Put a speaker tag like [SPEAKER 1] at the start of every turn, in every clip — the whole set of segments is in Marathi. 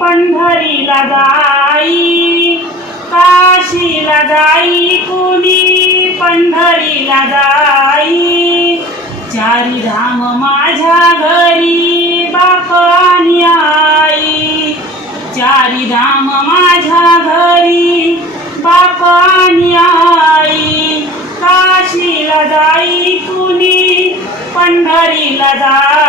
[SPEAKER 1] पंढरीला जाई काशीला जाई कुणी पंढरीला जाई. चारी धाम माझ्या घरी बापानी आई. चारी धाम माझ्या घरी बापानी आई. काशीला जाई कुणी पंढरीला जाई.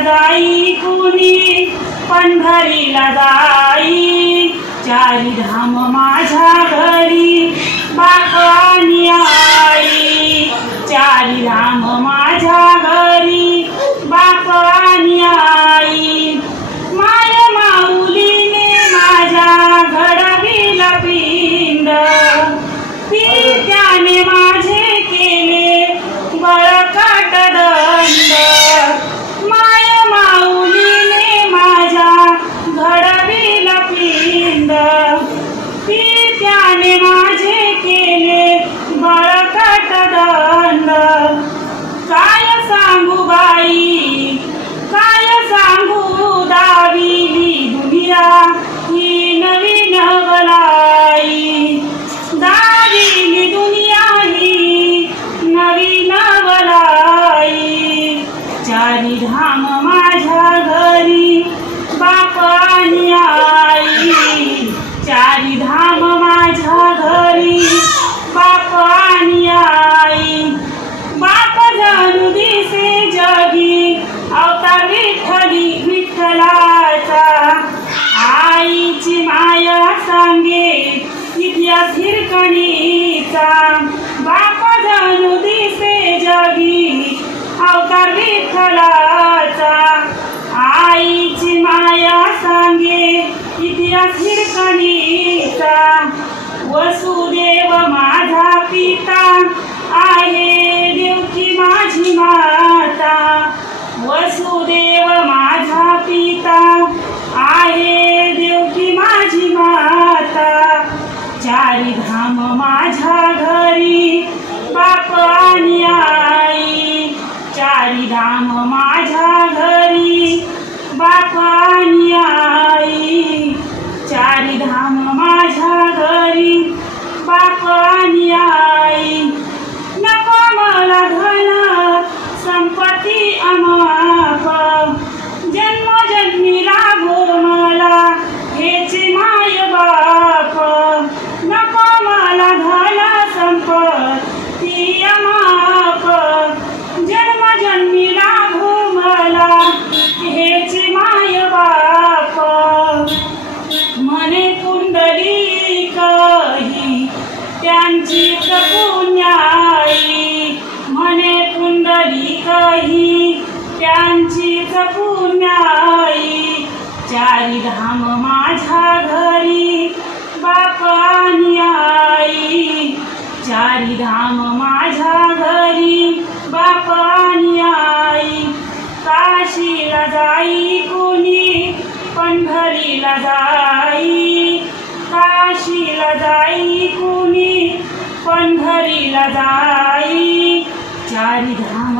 [SPEAKER 1] जाई कुणी पंढरीला जाई. चारी धाम माझ्या घरी बाकानी आई. चारी धाम माझ्या घरी बाकानी आई. माय माऊलीने माझ्या घडविला पिंड. पित्याने माझे केले बळकाट दंड. माऊलीने माझ्या घडविला पिंड. त्याने माझे केले बळकट दंड. विठ्ठलाचा आईची माया सांगे इतिहास हिरकणीचा. बाप जणू दिसे जगी अवतार विठ्ठलाचा. आईची माया सांगे इतिहास हिरकणीचा. वसुदेव माझा पिता आहे देवकी माझी माता. वसुदेव चारी धाम माझ्या घरी बाप आणि आई. चारी धाम माझ्या घरी बाप आणि आई. चारी धाम माझ्या घरी बाप आणि आई. नको मला धन त्यांची पुण्याई म्हणे कुंडली कही. त्यांची पुण्याई चारी धाम माझ्या घरी बापानी आई. चारी धाम माझ्या घरी बापानी आई. काशीला जाई कुणी पंढरीला जाई. पंढरीला जाई. चारी धाम